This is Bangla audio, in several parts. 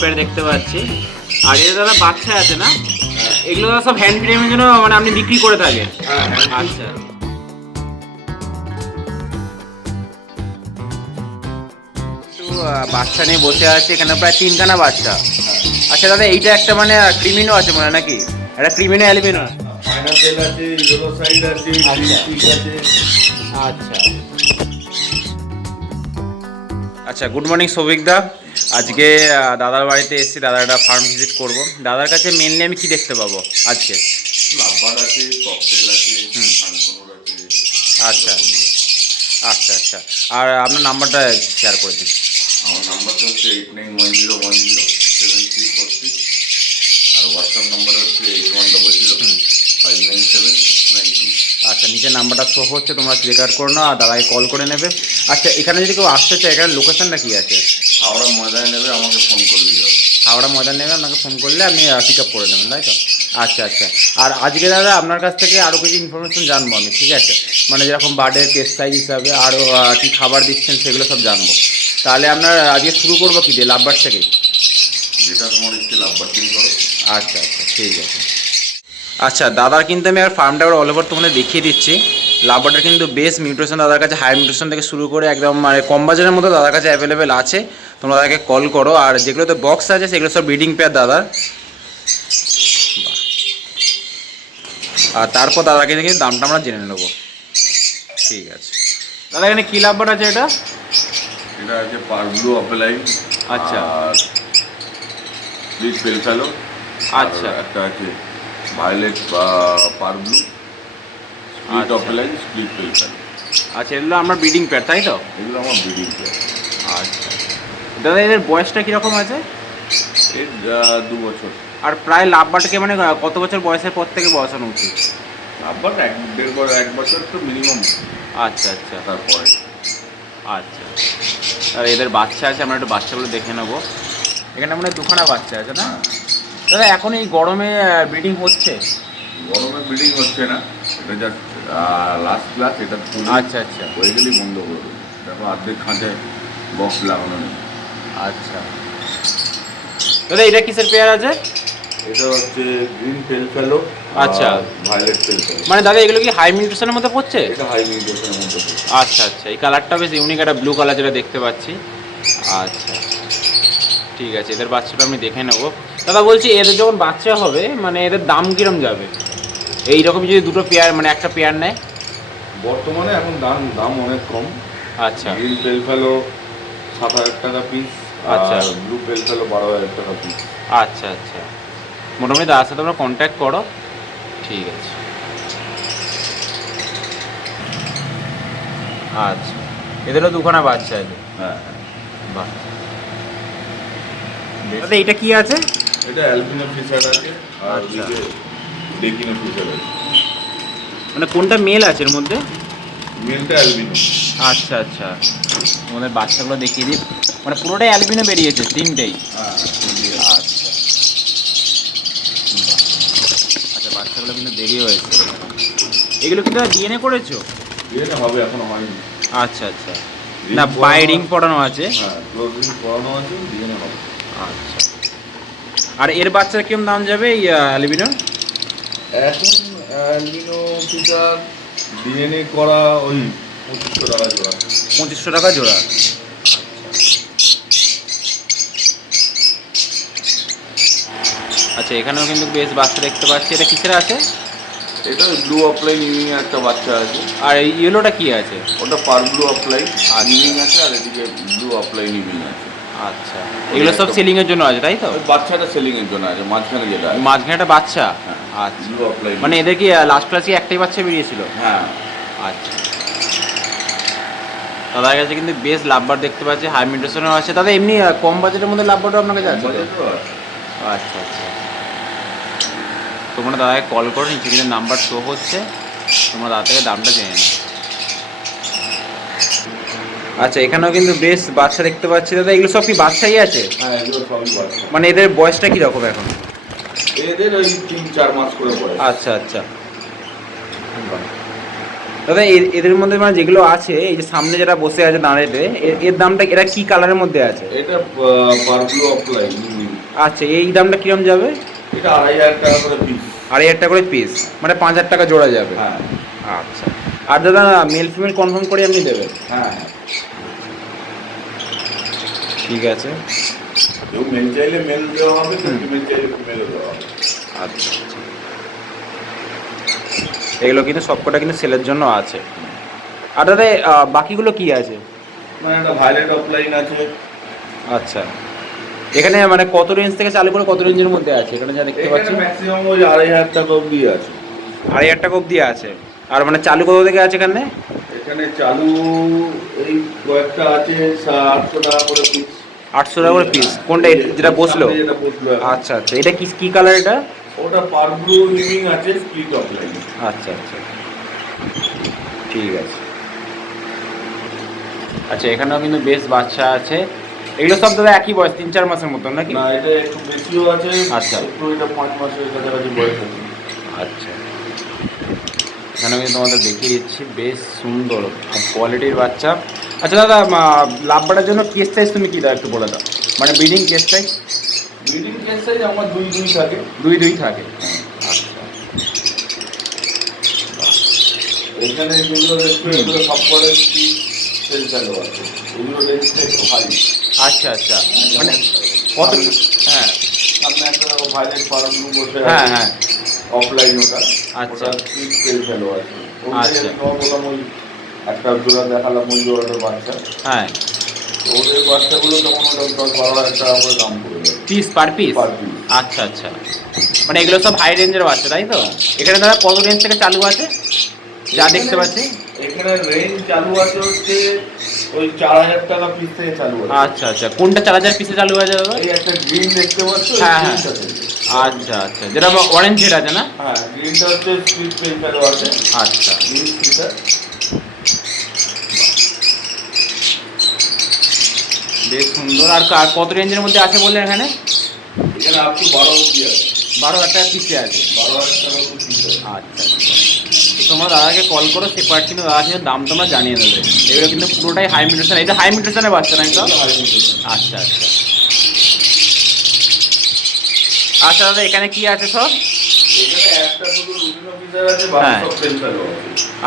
পেয়ার দেখতে পাচ্ছি। আর এটা দাদা বাচ্চা আছে না? এগুলো দাদা সব হ্যান্ড ফ্রেমের জন্য মানে আপনি বিক্রি করে থাকেন। আচ্ছা। বাচ্চা নিয়ে বসে আছে, এখানে প্রায় তিনখানা বাচ্চা। আচ্ছা দাদা, এইটা একটা মানে ক্রিমিনো আছে মানে নাকি? একটা ক্রিমিনো অ্যালবিনো আচ্ছা। আচ্ছা গুড মর্নিং সৌভিক দা। আজকে দাদার বাড়িতে এসেছি দাদার একটা ফার্ম ভিজিট করব। দাদার কাছে মেনলি আমি কি দেখতে পাবো আজকে? আচ্ছা আচ্ছা আচ্ছা। আর আপনার নাম্বারটা শেয়ার করে দিন। আমার নাম্বারটা হচ্ছে eight nine one zero one zero seven three four six আর হোয়াটসঅ্যাপ নাম্বার হচ্ছে eight one double zero. Five nine seven six nine two আচ্ছা নিজের নাম্বারটা শো হচ্ছে তোমরা চেক আউট করে নাও আর দাদাকে কল করে নেবে। আচ্ছা এখানে যদি কেউ আসতে চায় এখানে লোকেশনটা কি আছে? হাওড়া ময়দানে নেবে আমাকে ফোন করলেই হবে। হাওড়া ময়দান নেবে আপনাকে ফোন করলে আপনি পিক আপ করে নেবেন তাই তো? আচ্ছা আচ্ছা। আর আজকে দাদা আপনার কাছ থেকে আরও কিছু ইনফরমেশন জানব আমি ঠিক আছে? মানে যেরকম বার্ডের টেস্ট সাইজ হিসাবে আরও কী খাবার দিচ্ছেন সেগুলো সব জানব। তাহলে আপনার আজকে শুরু করব কী দিয়ে লাভবার থেকেই যেটা তোমার ইচ্ছে লাভবার করো। আচ্ছা আচ্ছা ঠিক আছে। আচ্ছা দাদার কিন্তু আমি আর ফার্মটা অল ওভার তোমাদের দেখিয়ে দিচ্ছি। লাভবারটা কিন্তু বেশ মিউট্রেশন দাদার কাছে হাই মিউট্রেশন থেকে শুরু করে একদম মানে কম বাজারের মধ্যে দাদার কাছে অ্যাভেলেবেল আছে। তোমরা দাদাকে কল করো। আর যেগুলোতে বক্স আছে সেগুলো সব ব্রিডিং পেয়ার দাদার। আর তারপর দাদাকে কিন্তু দামটা আমরা জেনে নেব। ঠিক আছে। দাদা এখানে কী লাভবার আছে এটা? এটা আছে পার ব্লু অপেলাইন আচ্ছা। আর ব্লিচ পেলফেলো আচ্ছা। একটা আছে ভায়োলেট বা par blue split. Opaline split pale fallow আচ্ছা এগুলো আমরা ব্রিডিং পেয়ার তাই তো? এগুলো আমার ব্রিডিং পেয়ার আচ্ছা। দাদা এদের বয়সটা কীরকম আছে? এর দু বছর। আর প্রায় লাভবারটাকে মানে কত বছর বয়সের পর থেকে বসানো উচিত আবার এক দেড় বছর এক বছর তো মিনিমাম আচ্ছা আচ্ছা। তারপরে। আচ্ছা। আর এদের বাচ্চা আছে আমরা একটু বাচ্চাগুলো দেখে নেব। এখানে মানে দুখানা বাচ্চা আছে না? দাদা এখন এই গরমে ব্রিডিং হচ্ছে? গরমে ব্রিডিং হচ্ছে না। এটা যা লাস্ট ক্লাস এটা তুলে আচ্ছা আচ্ছা। হয়ে গেলেই বন্ধ করে দেবো। দেখো অর্ধেক খাঁচে বক্স লাগানো নেই। আচ্ছা। দাদা এটা কিসের পেয়ার আছে? এটা হচ্ছে গ্রিন পেল ফেলো আচ্ছা। ভায়োলেট পেল ফেলো মানে দাদা এগুলো কি হাই মিউটেশনের মধ্যে পড়ছে? এটা হাই মিউটেশনের মধ্যে পড়ছে। আচ্ছা আচ্ছা। এই কালারটা বেশ ইউনিক একটা ব্লু কালার যেটা দেখতে পাচ্ছি। আচ্ছা। ঠিক আছে এদের বাচ্চাটা আমি দেখে নেব। দাদা বলছি এদের যখন বাচ্চা হবে মানে এদের দাম কিরম যাবে? এই রকম যদি দুটো পেয়ার মানে একটা পেয়ার নেয়? বর্তমানে এখন দাম দাম অনেক কম। আচ্ছা। গ্রিন পেল ফেলো সাত হাজার টাকা পিস আচ্ছা। আচ্ছা ব্লু পেল ফেলো বারো হাজার টাকা পিস আচ্ছা আচ্ছা। মোটামুটি দাদার সাথে তোমরা কন্ট্যাক্ট করো। ঠিক আছে। আচ্ছা। এদেরও দুখানা বাচ্চা আছে হ্যাঁ হ্যাঁ। বাহ। দাদা এটা কি আছে? এটা অ্যালবিনো ফিশার আছে। আর ওদিকে ডেকিনো আছে মানে কোনটা মেল আছে এর মধ্যে? মেলটা অ্যালবিনো আচ্ছা আচ্ছা। আমাদের বাচ্চাগুলো দেখিয়ে দিই। মানে পুরোটাই অ্যালবিনো বেরিয়েছে তিনটেই। হ্যাঁ আচ্ছা। আচ্ছা বাচ্চাগুলো কিন্তু দেরি হয়েছে। এগুলো কিন্তু ডিএনএ করেছ? ডিএনএ হবে এখনও হয়নি। আচ্ছা আচ্ছা। না পায়ে রিং পড়ানো আছে? হ্যাঁ ক্লোজিং করানো আছে ডিএনএ হবে। আচ্ছা। আর এর বাচ্চার কিরম দাম যাবে এই অ্যালবিনো এখন অ্যালবিনো ফিশার ডিএনএ করা ওই পঁচিশশো টাকা জোড়া। পঁচিশশো টাকা জোড়া? আচ্ছা এখানেও কিন্তু বেশ বাচ্চা দেখতে পাচ্ছি। এটা কিসের আছে? এটা ব্লু অফলাইন ইউনিং একটা বাচ্চা আছে। আর এই ইয়েলোটা কি আছে? ওটা পার ব্লু অফলাইন আর ইউনিং আছে আর এদিকে ব্লু অফলাইন ইউনিং আছে। আচ্ছা। এগুলো সব সেলিং এর জন্য আছে তাই তো? বাচ্চাটা সেলিং এর জন্য আছে মাঝখানে যেটা মাঝখানে একটা বাচ্চা? হ্যাঁ। আচ্ছা। মানে এদের কি লাস্ট ক্লাসে একটাই বাচ্চা বেরিয়েছিল? হ্যাঁ। আচ্ছা। দাদার কাছে কিন্তু বেশ লাভবার দেখতে পাচ্ছি হাই মিউটেশনও আছে। দাদা এমনি কম বাজেটের মধ্যে লাভবারটা আপনার কাছে আছে। আচ্ছা আচ্ছা। তোমরা দাদাকে কল করো নিচে কিন্তু নাম্বার শো হচ্ছে। তোমরা দাদা থেকে দামটা জেনে নাও। আচ্ছা এখানেও কিন্তু বেশ বাচ্চা দেখতে পাচ্ছি। দাদা এগুলো সব কি বাচ্চাই আছে? হ্যাঁ মানে এদের বয়সটা কীরকম এখন? এদের ওই তিন চার মাস করে আচ্ছা আচ্ছা। দাদা এদের মধ্যে মানে যেগুলো আছে এই যে সামনে যেটা বসে আছে দাঁড়িয়ে এর দামটা এরা কি কালারের মধ্যে আছে? এটা পার ব্লু অফলাইন আচ্ছা এই দামটা কিরম যাবে? এটা আড়াই হাজার টাকা করে পিস আড়াই হাজার টাকা করে পিস মানে পাঁচ হাজার টাকা জোড়া যাবে। হ্যাঁ। আচ্ছা। আর দাদা মেল ফিমেল কনফার্ম করে আপনি দেবেন। হ্যাঁ ঠিক আছে। কেউ মেল চাইলে মেল দেওয়া হবে কেউ ফিমেল চাইলে ফিমেলও দেওয়া হবে। আচ্ছা আচ্ছা। এগুলো কিন্তু সবকটা কিন্তু সেলের জন্য আছে। আর দাদা বাকিগুলো কি আছে? মানে একটা ভায়োলেট অফলাইন আছে। আচ্ছা। এখানে মানে কত রেঞ্জ থেকে চালু করে কত রেঞ্জের মধ্যে আছে? এখানে যা দেখতে পাচ্ছি। ম্যাক্সিমাম ওই আড়াই হাজার টাকা অব্দি আছে। আড়াই হাজার টাকা অব্দি আছে। আর মানে চালু কত থেকে আছে এখানে? এখানে চালু এই কয়েকটা আছে আটশো টাকা করে পিস আটশো টাকা করে পিস কোনটা? এটা যেটা বসল? যেটা বসল আচ্ছা আচ্ছা। এটা কি কি কালার এটা? ওটা পার ব্লু লিভিং আছে স্প্লিট অফলাইন আচ্ছা আচ্ছা। ঠিক আছে। আচ্ছা এখানেও কিন্তু বেশ বাচ্চা আছে। এগুলো সব দাদা একই বয়স তিন চার মাসের মতন নাকি? না এটা একটু বেশিও আছে আচ্ছা। একটু এটা পাঁচ মাসের কাছাকাছি বয়স আছে। আচ্ছা। এখানে আমি তোমাদের দেখিয়ে দিচ্ছি বেশ সুন্দর কোয়ালিটির বাচ্চা। আচ্ছা দাদা লাভবাটার জন্য কেস সাইজ তুমি কী দাও একটু বলে দাও। মানে breeding cage size breeding cage size আমার দুই দুই থাকে। দুই দুই থাকে। আচ্ছা। এখানে যেগুলো দেখছ এগুলো সব করে সেল চালু আছে? এগুলো রেঞ্জটা একটু হাই আচ্ছা আচ্ছা। মানে কত হ্যাঁ সামনে একটা ভাইলেট পার বসে হ্যাঁ হ্যাঁ। অফলাইন ওটা। আচ্ছা। সেল চালু আছে আচ্ছা। একটা জোড়া দেখালাম ওই জোড়াটার বাচ্চা। হ্যাঁ। ওদের বাচ্চাগুলো তখন ওটা দশ বারো হাজার টাকা করে দাম পড়ে যাবে পিস পার পিস। আচ্ছা আচ্ছা। মানে এগুলো সব হাই রেঞ্জের বাচ্চা তাই তো? এখানে দাদা কত রেঞ্জ থেকে চালু আছে? যা দেখতে পাচ্ছি। এখানে রেঞ্জ চালু আছে হচ্ছে ওই চার হাজার টাকা পিস থেকে চালু আছে আচ্ছা আচ্ছা। কোনটা চার হাজার পিসে চালু আছে দাদা? এই একটা গ্রিন দেখতে পাচ্ছ? হ্যাঁ, হ্যাঁ। আচ্ছা আচ্ছা। যেটা অরেঞ্জ হেড আছে না? হ্যাঁ গ্রিনটা হচ্ছে আছে। আচ্ছা। গ্রিন বেশ সুন্দর। আর কত রেঞ্জের মধ্যে আছে বললেন এখানে? এখানে বারো অব্দি আছে। বারো হাজার টাকা পিসে আছে। বারো হাজার টাকা আচ্ছা আচ্ছা। তোমরা দাদাকে কল করো সেপারেট কিন্তু দাদা কিন্তু দাম তোমরা জানিয়ে দেবে। এগুলো কিন্তু পুরোটাই হাই মিউটেশন এটা হাই মিউটেশনের বাচ্চা নাই তো। আচ্ছা আচ্ছা। আচ্ছা দাদা এখানে কি আছে সব? হ্যাঁ।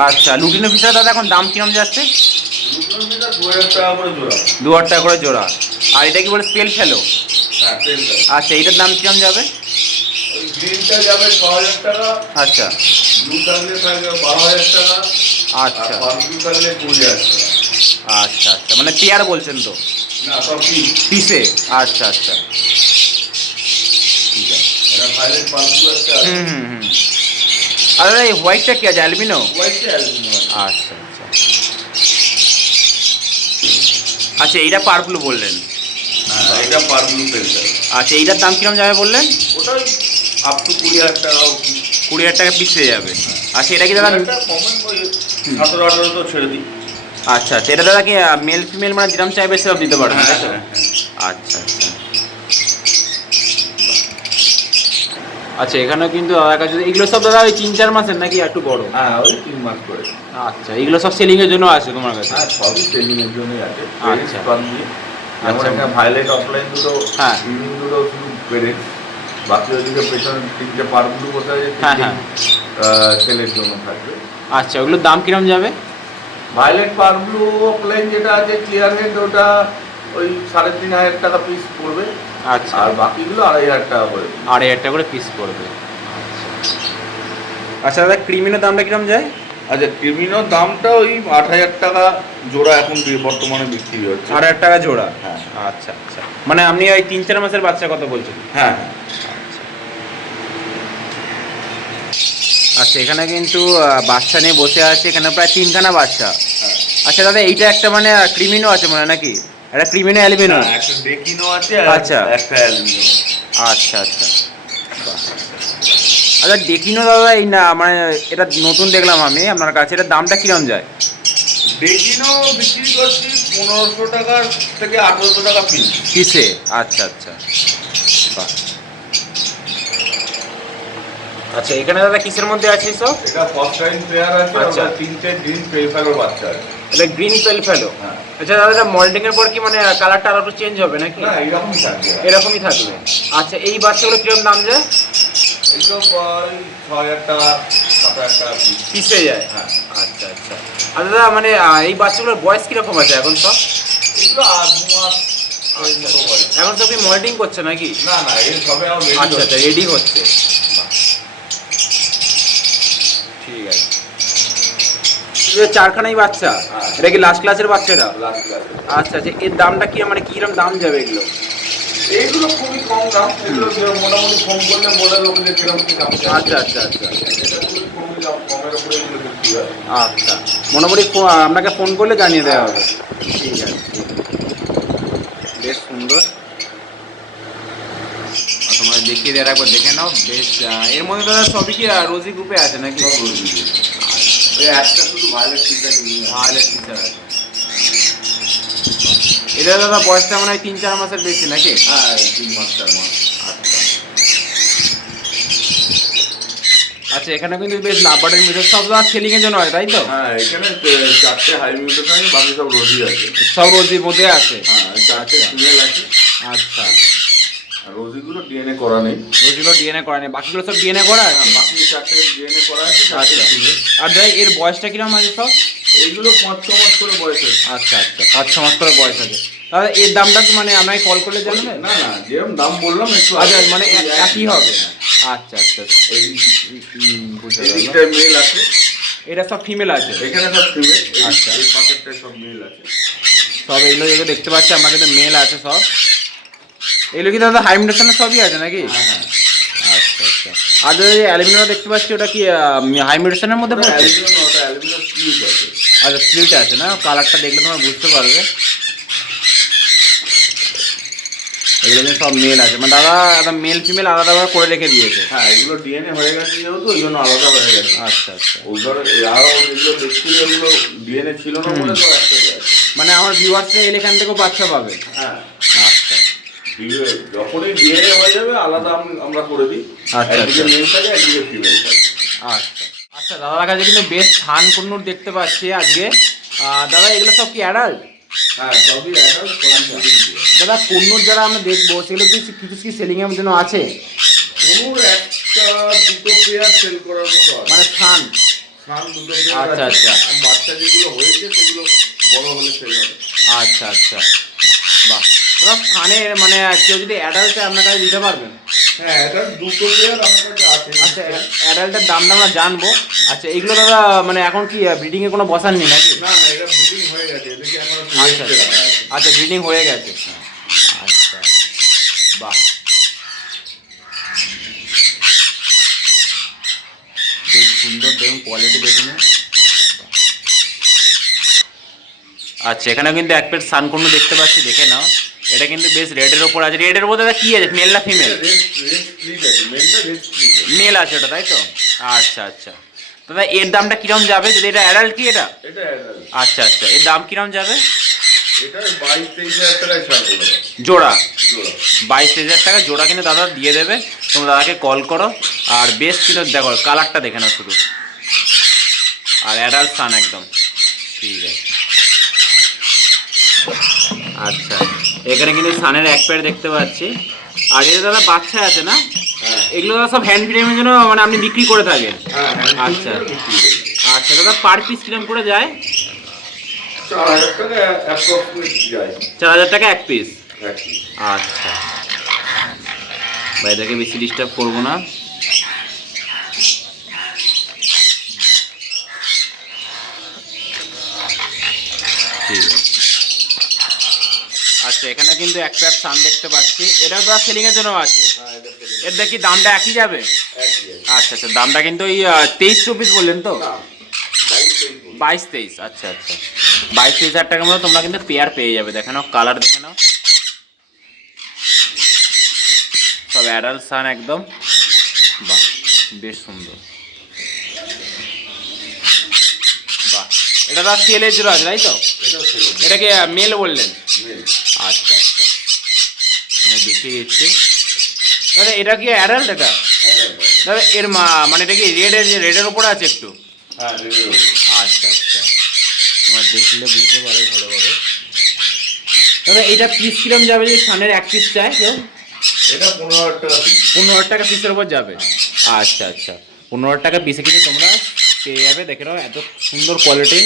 আচ্ছা লুটিন অফিসার দাদা এখন দাম কিরম যাচ্ছে? দু হাজার টাকা করে জোড়া। আর এটা কি বলে স্পেল ফেলো হ্যাঁ চালু আচ্ছা এইটার দাম কিরম যাবে? আচ্ছা। ব্লু থাকলে থাকবে বারো হাজার টাকা আচ্ছা। পারব্লু থাকলে কুড়ি হাজার টাকা। আচ্ছা আচ্ছা। মানে পেয়ার বলছেন তো? না সব পিস। পিসে? আচ্ছা আচ্ছা। ঠিক আছে। এটা ভাইলেট পারব্লু একটা হুম হুম হুম। আর এই হোয়াইটটা কি আছে? অ্যালবিনো? আচ্ছা আচ্ছা। আচ্ছা এইটা পার্পল বললেন। হ্যাঁ এটা পারব্লু পেন আচ্ছা এইটার দাম কিরম যাবে বললেন? ওটা আপ টু কুড়ি হাজার টাকা। কুড়ি হাজার টাকা পিস হয়ে যাবে। আচ্ছা এটা কি দাদা একটা কমন সতেরো আঠারো তো ছেড়ে দিই। আচ্ছা আচ্ছা। এটা দাদা কি মেল ফিমেল মানে যেরকম চাইবে সেরকম দিতে পারবেন আচ্ছা আচ্ছা। আচ্ছা এখানেও কিন্তু দাদার কাছে এগুলো সব দাদা ওই তিন চার মাসের নাকি একটু বড়? হ্যাঁ ওই তিন মাস করে। আচ্ছা এগুলো সব সেলিং এর জন্য আছে তোমার কাছে? হ্যাঁ সবই ট্রেনিং এর জন্যই আছে। আচ্ছা। যেমন আচ্ছা। এখানে ভাইলেট অফলাইন দুটো হ্যাঁ। দুটো শুধু পেরেন্ট বাকি ওইদিকে পেছনে তিনটে পার্কগুলো বসে আছে হ্যাঁ, হ্যাঁ। সেলের জন্য থাকবে। আচ্ছা ওগুলোর দাম কিরম যাবে? ভাইলেট পার্কগুলো অফলাইন যেটা আছে ক্লিয়ার হেড ওটা ওই সাড়ে তিন হাজার টাকা পিস পড়বে। আচ্ছা। আর বাকিগুলো আড়াই হাজার টাকা করে আড়াই হাজার টাকা করে পিস পড়বে। আচ্ছা। দাদা ক্রিমিনের দামটা কিরম যায়? আচ্ছা ক্রিমিনোর দামটা ওই আট হাজার টাকা জোড়া এখন বর্তমানে বিক্রি হচ্ছে। আট হাজার টাকা জোড়া? হ্যাঁ। আচ্ছা আচ্ছা। মানে আপনি ওই তিন চার মাসের বাচ্চা কথা বলছেন? হ্যাঁ। আচ্ছা এখানে কিন্তু বাচ্চা নিয়ে বসে আছে এখানে প্রায় তিনখানা বাচ্চা। হ্যাঁ। আচ্ছা দাদা এইটা একটা মানে ক্রিমিনো আছে মানে নাকি? একটা ক্রিমিনো অ্যালবিনো একটা ডেকিনো আছে আচ্ছা। একটা অ্যালুমিনিয়াম আচ্ছা আচ্ছা। আচ্ছা দেখিনো দাদা এই না মানে এটা নতুন দেখলাম আমি আপনার কাছে এটার দামটা কিরম যায়? ডেকিনো বিক্রি করছি পনেরোশো টাকা থেকে আঠেরোশো টাকা পিস পিসে আচ্ছা আচ্ছা। বাহ। আচ্ছা এখানে দাদা কিসের মধ্যে আছে সব এটা ফার্স্ট টাইম পেয়ার আছে আচ্ছা। তিনটে গ্রিন পেফারও বাচ্চা আছে। এটা গ্রিন পেল ফেলো হ্যাঁ। আচ্ছা দাদা এটা মল্টিং এর পর কি মানে কালারটা আর একটু চেঞ্জ হবে নাকি? না এইরকমই থাকবে। এরকমই থাকবে। আচ্ছা এই বাচ্চাগুলো কীরকম দাম যায়? এগুলো প্রায় ছ হাজার টাকা সাত হাজার টাকা পিসে যায়? হ্যাঁ। আচ্ছা আচ্ছা। আর দাদা মানে এই বাচ্চাগুলোর বয়স কীরকম আছে এখন সব? এগুলো দু মাস এখন তো আপনি মল্টিং করছে নাকি? না না এই সবে আচ্ছা আচ্ছা রেডি হচ্ছে বাহ। ঠিক আছে এটা চারখানাই বাচ্চা। এটা কি লাস্ট ক্লাসের বাচ্চাটা। আচ্ছা আচ্ছা এর দামটা কি মানে কীরকম দাম যাবে এগুলো? এইগুলো খুবই কম দাম এগুলো মোটামুটি ফোন করলে দেবো যে কীরকম কি দাম আচ্ছা আচ্ছা আচ্ছা। এগুলো আচ্ছা মোটামুটি আপনাকে ফোন করলে জানিয়ে দেওয়া হবে। ঠিক আছে বেশ সুন্দর। তোমার দেখিয়ে দেওয়ার একবার দেখে নাও বেশ এর মধ্যে দাদা সবই কি রোজি গ্রুপে আছে নাকি? রোজি একটা শুধু ভায়োলেট ফিল্টার। ভালো আছে। এটা দাদা বয়সটা মনে হয় তিন চার মাসের বেশি নাকি? হ্যাঁ তিন মাস চার মাস আচ্ছা আচ্ছা এখানে কিন্তু বেশ লাভবার্ডের মিটার সব দাদা সেলিং এর জন্য হয় তাই তো? হ্যাঁ এখানে চারটে হাই মিউটেশন বাকি সব রোজি আছে। সব রোজির মধ্যে আছে? হ্যাঁ চারটে ফিমেল আছে। আচ্ছা। রোজিগুলো ডিএনএ করা নেই। রোজিগুলো ডিএনএ করা নেই। বাকিগুলো সব ডিএনএ করা আছে? হ্যাঁ, বাকি চারটে ডিএনএ করা আছে চারটে আচ্ছা। আর এর বয়সটা কীরকম আছে সব? এইগুলো পাঁচ ছ মাস করে বয়স আছে। আচ্ছা আচ্ছা পাঁচ ছ মাস করে বয়স আছে। দাদা এর দামটা কি মানে কল করলে না না যেরকম দাম বললাম একটু আচ্ছা মানে একই হবে। আচ্ছা আচ্ছা এই মেল আছে। এটা সব ফিমেল আছে? এখানে সব ফিমেল আচ্ছা। এই সব মেল আছে। সব এগুলো যেগুলো দেখতে পাচ্ছি আমার কাছে মেল আছে সব। এগুলো কি দাদা হাই মিউটেশনের সবই আছে নাকি? হ্যাঁ হ্যাঁ। আচ্ছা আচ্ছা। আর এই অ্যালুমিনিয়াম দেখতে পাচ্ছি ওটা কি হাই মিউটেশনের মধ্যে পড়ছে? আচ্ছা স্প্লিট আছে না? কালারটা দেখলে তোমরা বুঝতে পারবে। এগুলো কিন্তু সব মেল আছে। মানে দাদা একটা মেল ফিমেল আলাদা আলাদা করে রেখে দিয়েছে। হ্যাঁ এগুলো ডিএনএ হয়ে গেছে যেহেতু ওই জন্য আলাদা হয়ে গেছে। আচ্ছা আচ্ছা। ওই ধরো আরও যেগুলো দেখছিল ওগুলো ডিএনএ ছিল না বলে তো একসাথে মানে আমার ভিউয়ার্সরা এলে এখান থেকেও বাচ্চা পাবে। হ্যাঁ। আচ্ছা। যখনই ডিএনএ হয়ে যাবে আলাদা আমরা করে দিই। আচ্ছা, একদিকে আচ্ছা। মেল থাকে একদিকে ফিমেল থাকে। আচ্ছা। আচ্ছা দাদার কাছে কিন্তু বেশ থান কুন্নুর দেখতে পাচ্ছি আজকে। দাদা এগুলো সব কি অ্যাডাল্ট পেয়ার। দাদা কুন্নুর যারা আমরা দেখব সেগুলো কি কিছু কি সেলিংয়ের জন্য আছে? কোনোর একটা দুটো পেয়ার সেল করার মতো মানে থান দুটো আচ্ছা, আচ্ছা। বাচ্চা যেগুলো হয়েছে সেগুলো বড় হলে সেল হবে। আচ্ছা আচ্ছা। বাহ। থানের মানে কেউ যদি অ্যাডাল্ট আপনার কাছে দিতে পারবেন হ্যাঁ এটা দুটো পেয়ার আমার কাছে আছে। আচ্ছা অ্যাডাল্টের দামটা আমরা জানব। আচ্ছা এগুলো দাদা মানে এখন কি ব্রিডিংয়ে কোনো বসার নেই নাকি? না না এটা ব্রিডিং হয়ে গেছে আচ্ছা আচ্ছা ব্রিডিং হয়ে গেছে। আচ্ছা বাহ। বেশ সুন্দর দেখুন কোয়ালিটি দেখুন। আচ্ছা এখানে কিন্তু এক প্লেট সানকুন্ডু দেখতে পাচ্ছি দেখে নাও। এটা কিন্তু বেশ রেডের ওপর আছে। রেডের ওপর দাদা কি আছে? মেল না ফিমেল মেল আছে ওটা তাই তো? আচ্ছা আচ্ছা। দাদা এর দামটা কিরম যাবে? যদি এটা অ্যাডাল্ট কি এটা? আচ্ছা আচ্ছা। এর দাম কিরম যাবে? এটা বাইশ তেইশ হাজার জোড়া? জোড়া। টাকা জোড়া কিন্তু দাদা দিয়ে দেবে। তোমরা দাদাকে কল করো। আর বেশ কিন্তু দেখো কালারটা দেখে নাও শুধু। আর অ্যাডাল্ট সান একদম। ঠিক আছে আচ্ছা এখানে কিন্তু সানের এক প্যাড দেখতে পাচ্ছি। আর এটা দাদা বাচ্চা আছে না এগুলো দাদা সব হ্যান্ড ফ্রেমের জন্য মানে আপনি বিক্রি করে থাকেন। আচ্ছা। আচ্ছা দাদা পার পিস কিরম করে যায়? চার হাজার টাকা এক পিস আচ্ছা। বাইরেকে বেশি ডিস্টার্ব করব না। আচ্ছা এখানে কিন্তু এক প্যাক সান দেখতে পাচ্ছি। এটা তো সেলিং এর জন্য আছে। হ্যাঁ এর দেখি দামটা একই যাবে? আচ্ছা আচ্ছা দামটা কিন্তু ওই তেইশ চব্বিশ বললেন তো? বাইশ তেইশ আচ্ছা আচ্ছা। বাইশ তেইশ হাজার টাকার মধ্যে তোমরা কিন্তু পেয়ার পেয়ে যাবে। দেখে নাও কালার দেখে নাও। সব অ্যাডাল্ট সান একদম। বাহ বেশ সুন্দর। বাহ এটা তো সেলের জন্য আছে তাই তো? এটাকে মেল বললেন? মেল আচ্ছা আচ্ছা। তুমি দেখিয়ে দিচ্ছি দাদা এটা কি অ্যাডাল্ট এটা? দাদা এর মা- মানে এটা কি রেডের রেডের ওপরে আছে একটু? হ্যাঁ ওপর। আচ্ছা আচ্ছা। তোমার দেখলে বুঝতে পারো ভালোভাবে। দাদা এটা পিস কিরম যাবে যদি সানের এক পিস চাই কেউ? এটা পনেরো হাজার টাকা পনেরো হাজার টাকা পিসের উপর যাবে? আচ্ছা আচ্ছা। পনেরো হাজার টাকা পিসে কিন্তু তোমরা পেয়ে যাবে। দেখে নাও এত সুন্দর কোয়ালিটি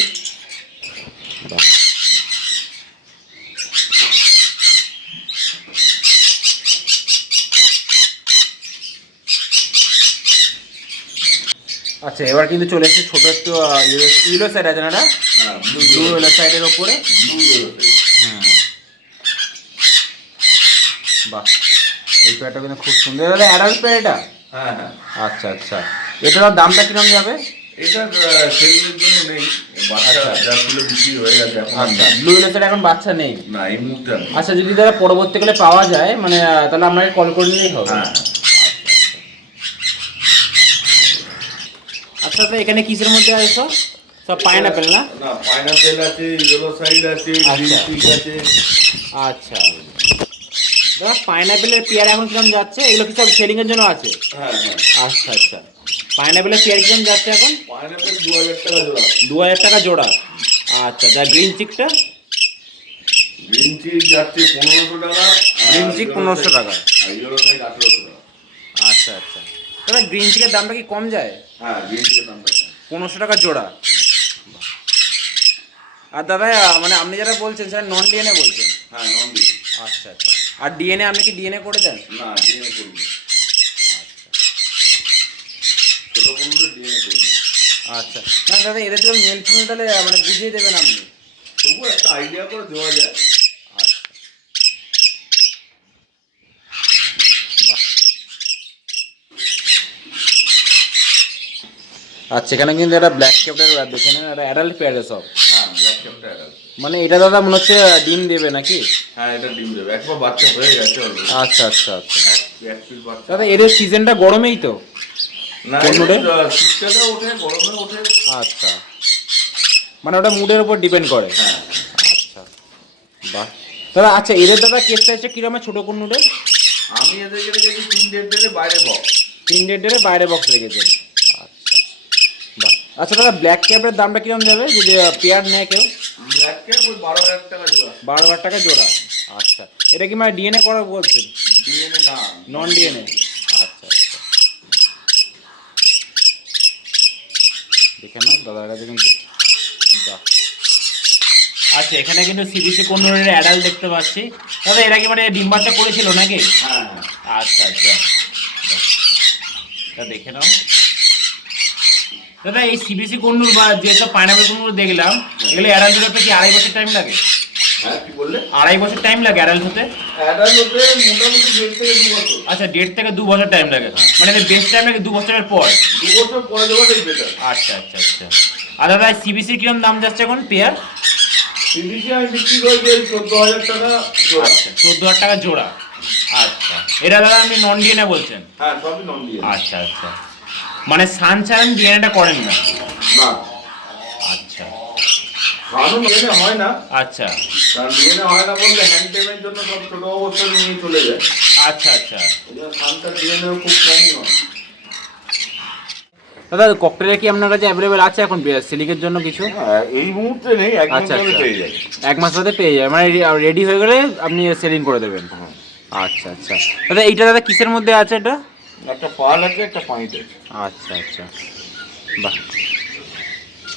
আচ্ছা এবার কিন্তু চলে এসেছে ছোটো একটু ইউলো সাইড আছে না এটা? হ্যাঁ ব্লু ইউলো সাইডের ওপরে। হ্যাঁ। বাহ এই প্যাডটা কিন্তু খুব সুন্দর। দাদা অ্যাডাল্ট প্যাড এটা? হ্যাঁ আচ্ছা আচ্ছা। এটার দামটা কীরকম যাবে? এটা জন্য নেই। বাচ্চা আচ্ছা। যা ছিল বিক্রি হয়ে গেছে আচ্ছা। ব্লু এখন বাচ্চা নেই? না এই মুহূর্তে আচ্ছা যদি দাদা পরবর্তীকালে পাওয়া যায় মানে তাহলে আপনাকে কল করে নিলেই হবে। আচ্ছা এখানে কিসের মধ্যে আছে? সব সব পাইনাপেল না? না পাইনাপেল আছে ইয়েলো সাইড আছে গ্রিন আচ্ছা। আছে। আচ্ছা। দাদা পাইনাপেলের পেয়ার এখন কীরকম যাচ্ছে? এগুলো কি সব সেলিং এর জন্য আছে? হ্যাঁ হ্যাঁ। আচ্ছা আচ্ছা। পাইনাপেলের পেয়ার কীরকম যাচ্ছে এখন? পাইনাপেল দু হাজার টাকা জোড়া। দু হাজার টাকা জোড়া। আচ্ছা যা গ্রিন চিকটা গ্রিন চিজ যাচ্ছে পনেরোশো টাকা গ্রিন চিক পনেরোশো side- টাকা। আর ইয়েলো সাইড আঠেরোশো টাকা। আচ্ছা আচ্ছা। দাদা গ্রিন চিকের দামটা কি কম যায়? হ্যাঁ। পনেরোশো টাকা জোড়া। আর দাদা মানে আপনি যারা বলছেন স্যার নন ডিএনএ বলছেন? হ্যাঁ নন আচ্ছা আচ্ছা। আর ডিএনএ আপনি কি ডিএনএ করে দেন? না ডিএনএ করব আচ্ছা। ছোটো পনেরো ডিএনএ করব। আচ্ছা। না দাদা এদের জন্য মেল ফিমেল তাহলে মানে বুঝিয়ে দেবেন আপনি। তবু একটা আইডিয়া করে দেওয়া যায়। আচ্ছা এখানে কিন্তু একটা ব্ল্যাক ক্যাপটার দেখে নেন একটা অ্যাডাল্ট পেয়ারে সব। হ্যাঁ ব্ল্যাক ক্যাপটা অ্যাডাল্ট মানে এটা দাদা মনে হচ্ছে ডিম দেবে নাকি? হ্যাঁ এটা ডিম দেবে। একবার বাচ্চা হয়ে গেছে আচ্ছা আচ্ছা আচ্ছা। দাদা এদের সিজনটা গরমেই তো। না? শীতকালে ওঠে গরমে ওঠে। আচ্ছা। মানে ওটা মুডের উপর ডিপেন্ড করে। হ্যাঁ। আচ্ছা। বাহ। দাদা আচ্ছা এদের দাদা কেসটা হচ্ছে কিরমে ছোটো কোন নুডেল আমি এদেরকে রেখেছি তিন দেড় দেড়ে বাইরে বক্স তিন ডেট ডেটে বাইরে বক্স রেখেছেন। আচ্ছা দাদা ব্ল্যাক ক্যাপের দামটা কিরম যাবে? যদি পেয়ার নেয় কেউ? ব্ল্যাক ক্যাপ ওই বারো হাজার টাকা জোড়া। বারো হাজার টাকা জোড়া। আচ্ছা। এটা কি মানে ডিএনএ করা বলছেন? ডিএনএ না। নন ডিএনএ আচ্ছা আচ্ছা। দেখে না দাদার কাছে কিন্তু আচ্ছা এখানে কিন্তু সিবিসি কোনোরের অ্যাডাল্ট দেখতে পাচ্ছি। দাদা এরা কি মানে ডিম বাচ্চা করেছিল নাকি? হ্যাঁ। আচ্ছা আচ্ছা। দেখে নাও। দাদা এই সিবিসি কোন্নুর বা যেসব পাইনাপেল কোন্নুর দেখলাম এগুলো অ্যাডাল্ট হতে কি আড়াই বছর টাইম লাগে? হ্যাঁ কি বললে? আড়াই বছর টাইম লাগে অ্যাডাল্ট হতে? অ্যাডাল্ট হতে মোটামুটি দেড় থেকে দু বছর। আচ্ছা দেড় থেকে দু বছর টাইম লাগে। মানে বেস্ট টাইম লাগে দু বছরের পর? দু বছর পরে দেওয়াটাই বেটার আচ্ছা আচ্ছা আচ্ছা। আর দাদা সিবিসি কিরম দাম যাচ্ছে এখন পেয়ার সিবিসি আমি বিক্রি করেছি চোদ্দ হাজার টাকা জোড়া। আচ্ছা চোদ্দ হাজার টাকা জোড়া। আচ্ছা এটা দাদা আপনি নন ডিএনএ বলছেন? হ্যাঁ সবই নন দিয়ে আচ্ছা আচ্ছা। মানে সানশাইন ডিএনএটা করেন না? না। আচ্ছা। ডিএনএ হয় না। আচ্ছা। কারণ ডিএনএ হয় না বললে হ্যান্ড টেমের জন্য সব ছোট অবস্থায় নিয়ে চলে যায়। আচ্ছা আচ্ছা। এই জন্য ডিএনএ খুব কমই হয়। দাদা ককটেলের কি আপনার কাছে অ্যাভেলেবেল আছে এখন সিলিকের জন্য কিছু? হ্যাঁ এই মুহূর্তে নেই আচ্ছা, আচ্ছা। পেয়ে এক মাস বাদে পেয়ে যায় মানে রেডি হয়ে গেলে আপনি সেলিং করে দেবেন। আচ্ছা আচ্ছা। দাদা এইটা দাদা কিসের মধ্যে আছে এটা? একটা পাল আছে একটা আছে। আচ্ছা আচ্ছা। বাহ।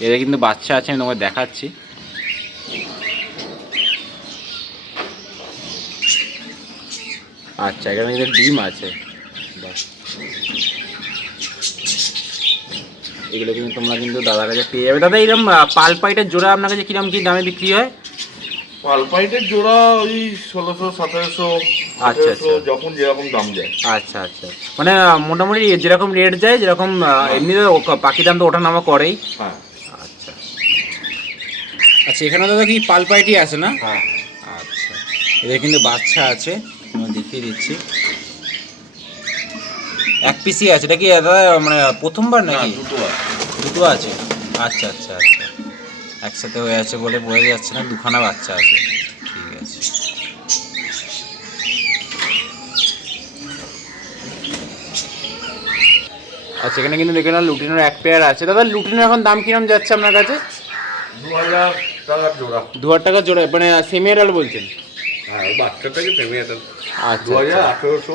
এদের কিন্তু বাচ্চা আছে আমি তোমাকে দেখাচ্ছি। আচ্ছা এখানে এদের ডিম আছে। বাহ। এগুলো কিন্তু তোমরা কিন্তু দাদার কাছে পেয়ে যাবে। দাদা এরকম পাল পাইটের জোড়া আপনার কাছে কিরম কি দামে বিক্রি হয়? পালপাইটের জোড়া ওই ষোলোশো সতেরোশো আচ্ছা, আচ্ছা। যখন যেরকম দাম যায় আচ্ছা আচ্ছা মানে মোটামুটি যেরকম রেট যায় যেরকম আহ, এমনিতে পাখি দাম তো ওঠা নামা করেই। হ্যাঁ। আচ্ছা। আচ্ছা এখানে দাদা কি পাল পাইটি আছে না? হ্যাঁ। আচ্ছা। এদের কিন্তু বাচ্চা আছে আমি দেখিয়ে দিচ্ছি। এক পিসই আছে এটা কি দাদা মানে প্রথমবার না নাকি? দুটো দুটো আছে। আচ্ছা আচ্ছা আচ্ছা। একসাথে হয়ে আছে বলে বোঝা যাচ্ছে না দুখানা বাচ্চা আছে। আচ্ছা এখানে কিন্তু দেখে না লুটিনোর এক পেয়ার আছে। দাদা লুটিনোর এখন দাম কিরম যাচ্ছে আপনার কাছে? দু হাজার টাকার জোড়া। দু হাজার টাকা জোড়া মানে সেমি বলছেন? হ্যাঁ বাচ্চা থেকে সেমি আচ্ছা হাজার আঠেরোশো।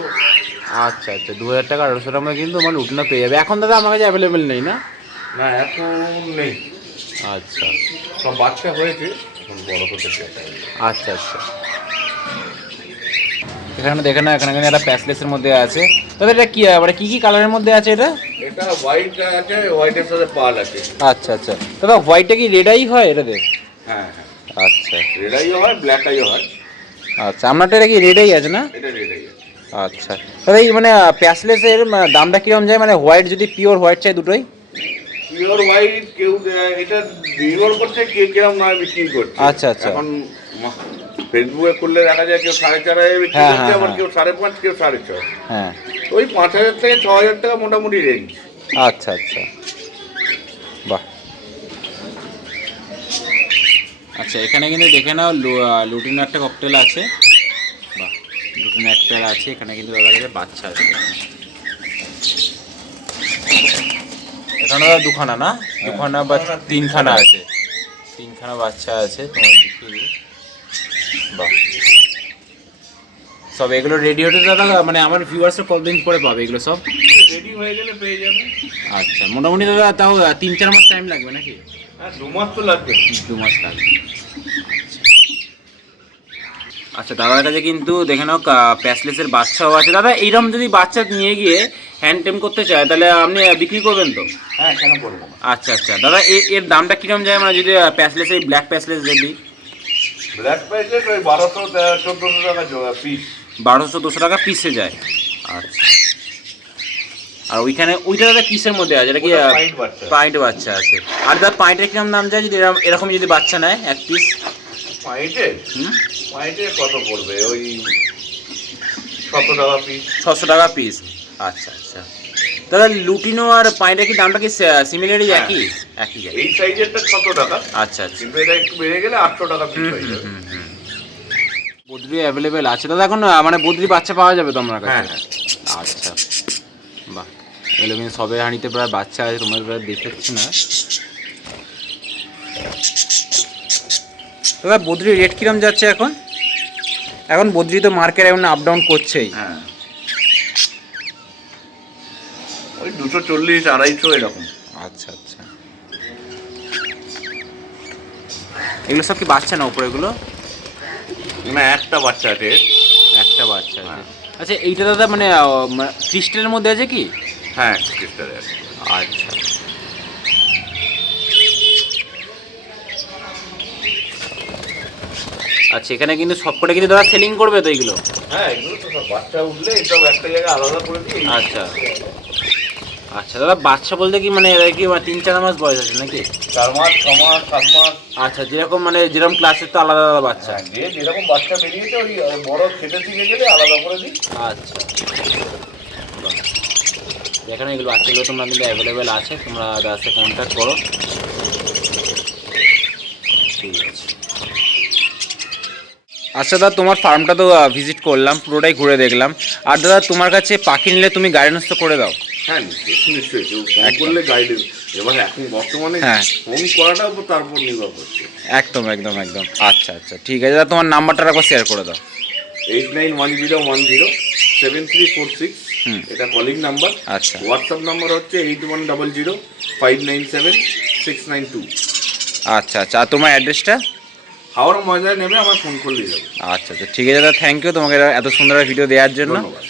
আচ্ছা আচ্ছা দু হাজার টাকা আড়াইশো টাকা কিন্তু আমার লুটিনো পেয়ে যাবে। এখন দাদা আমার কাছে অ্যাভেলেবেল নেই না? না এখন নেই। আচ্ছা। সব বাচ্চা হয়েছে এখন বড় হতে আচ্ছা আচ্ছা। এখানে দেখে না এখানে একটা প্যাসলেসের মধ্যে আছে। দাদা এটা কি মানে কি কি কালারের মধ্যে আছে এটা? এটা হোয়াইট আছে হোয়াইটের সাথে পাল আছে। আচ্ছা আচ্ছা। দাদা হোয়াইটটা কি রেড আই হয় এটাতে? হ্যাঁ হ্যাঁ। আচ্ছা। রেড আইও হয় ব্ল্যাক আইও হয়। আচ্ছা আপনারটা এটা কি রেড আই আছে না? এটা রেড আই আচ্ছা। দাদা এই মানে প্যাসলেসের দামটা কিরম যায়? মানে হোয়াইট যদি পিওর হোয়াইট চাই দুটোই? পিওর হোয়াইট কেউ এটা নির্ভর করছে কে কিরম নয় বিক্রি করছে? আচ্ছা, আচ্ছা। এখন ফেসবুকে করলে দেখা যায় কেউ সাড়ে চার হাজার বিক্রি হ্যাঁ, করছে হ্যাঁ, আবার হ্যাঁ। কেউ সাড়ে পাঁচ কেউ সাড়ে ছয় হ্যাঁ। ওই পাঁচ হাজার থেকে ছ হাজার টাকা মোটামুটি রেঞ্জ আচ্ছা আচ্ছা। বাহ। আচ্ছা এখানে কিন্তু দেখে নাও লু- আহ, লুটিনো একটা ককটেল আছে। বাহ লুটিনো একটা আছে এখানে কিন্তু দাদা কাছে বাচ্চা আছে। এখানে দাদা দুখানা না? দুখানা বা তিনখানা আছে। তিনখানা বাচ্চা আছে তোমার দেখিয়ে দিই। সব এগুলো রেডি হতে দাদা মানে আমার ভিউয়ার্সরা কতদিন পরে পাবে এগুলো সব? রেডি হয়ে গেলে পেয়ে যাবে। আচ্ছা মোটামুটি দাদা তাও তিন চার মাস টাইম লাগবে নাকি? হ্যাঁ দু মাস তো লাগবে। দু মাস লাগবে। আচ্ছা। দাদার কাছে কিন্তু দেখে নাও প্যাসলেসের বাচ্চাও আছে। দাদা এইরকম যদি বাচ্চা নিয়ে গিয়ে হ্যান্ড টেম করতে চায় তাহলে আপনি বিক্রি করবেন তো? হ্যাঁ কেন করব আচ্ছা আচ্ছা। দাদা এর দামটা কীরকম যায়? মানে যদি প্যাসলেস এই ব্ল্যাক প্যাসলেস যদি ব্ল্যাক প্রাইসের ওই বারোশো চোদ্দোশো টাকা পিস বারোশো দুশো টাকা পিসে যায়। আচ্ছা। আর ওইখানে ওইটা দাদা কিসের মধ্যে আছে? এটা কি বাচ্চা। পাইন্ট বাচ্চা আছে। আর দাদা পাইন্টের কিরম দাম যায়? যদি এরকম এরকম যদি বাচ্চা নেয় এক পিস পাইটে কত পড়বে? ওই ছশো টাকা পিস ছশো টাকা পিস আচ্ছা আচ্ছা। দাদা লুটিনো আর পাইনটা কি দামটা কি সিমিলারই হ্যাঁ। একই? একই এই সাইজেরটা ছশো টাকা। আচ্ছা আচ্ছা। কিন্তু এটা একটু বেড়ে গেলে আটশো টাকা পিস হয়ে যাবে। বদ্রি অ্যাভেলেবেল আছে। দাদা এখন মানে বদ্রি বাচ্চা পাওয়া যাবে তো হ্যাঁ কাছে? হ্যাঁ আচ্ছা। বাহ। এগুলো কিন্তু সবে হাঁড়িতে প্রায় বাচ্চা আছে তোমার প্রায় দেখেছি না। দাদা বদ্রি রেট কিরম যাচ্ছে এখন? এখন বদ্রি তো মার্কেট এখন আপ ডাউন করছেই। হ্যাঁ। ওই দুশো চল্লিশ আড়াইশো এরকম। আচ্ছা আচ্ছা। এগুলো সব কি বাচ্চা না উপরে এগুলো? না একটা বাচ্চা আছে। একটা বাচ্চা আছে। হ্যাঁ। আচ্ছা এইটা দাদা মানে ক্রিস্টালের মধ্যে আছে কি? হ্যাঁ ক্রিস্টালের আছে। আচ্ছা। আচ্ছা এখানে কিন্তু সবকটা কিন্তু দাদা সেলিং করবে তো এইগুলো হ্যাঁ এগুলো তো বাচ্চা উঠলে এসব একটা জায়গায় আলাদা করে দিই। আচ্ছা। আচ্ছা দাদা বাচ্চা বলতে কি মানে এরা কি মানে তিন চার মাস বয়স আছে নাকি? চার মাস ছ মাস সাত মাস। আচ্ছা যেরকম মানে যেরকম ক্লাসের তো আলাদা আলাদা বাচ্চা। হ্যাঁ যে যেরকম বাচ্চা বেরিয়েছে ওই বড় খেতে শিখে গেলে আলাদা করে দিই। আচ্ছা। এখানে এগুলো বাচ্চাগুলো তোমরা কিন্তু অ্যাভেলেবেল আছে তোমরা তার সাথে কন্ট্যাক্ট করো। ঠিক আছে। আচ্ছা দাদা তোমার ফার্মটা তো ভিজিট করলাম পুরোটাই ঘুরে দেখলাম। আর দাদা তোমার কাছে পাখি নিলে তুমি গাইডেন্স তো করে দাও। হ্যাঁ নিশ্চয়ই নিশ্চয়ই। কেউ ফোন। করলে গাইডেন্স এবার এখন বর্তমানে হ্যাঁ। ফোন করাটাও তো তারপর নির্ভর করছে। একদম একদম একদম। আচ্ছা আচ্ছা ঠিক আছে। দাদা তোমার নাম্বারটা একবার শেয়ার করে দাও। Eight nine one zero one zero seven three four six. এটা কলিং নাম্বার আচ্ছা। হোয়াটসঅ্যাপ নাম্বার হচ্ছে eight one double zero five nine seven six nine two আচ্ছা আচ্ছা। আর তোমার অ্যাড্রেসটা হাওড়া ময়দানে নেমে আমার ফোন করলেই যাবে আচ্ছা আচ্ছা। ঠিক আছে দাদা থ্যাংক ইউ তোমাকে এত সুন্দর ভিডিও দেওয়ার জন্য। ধন্যবাদ।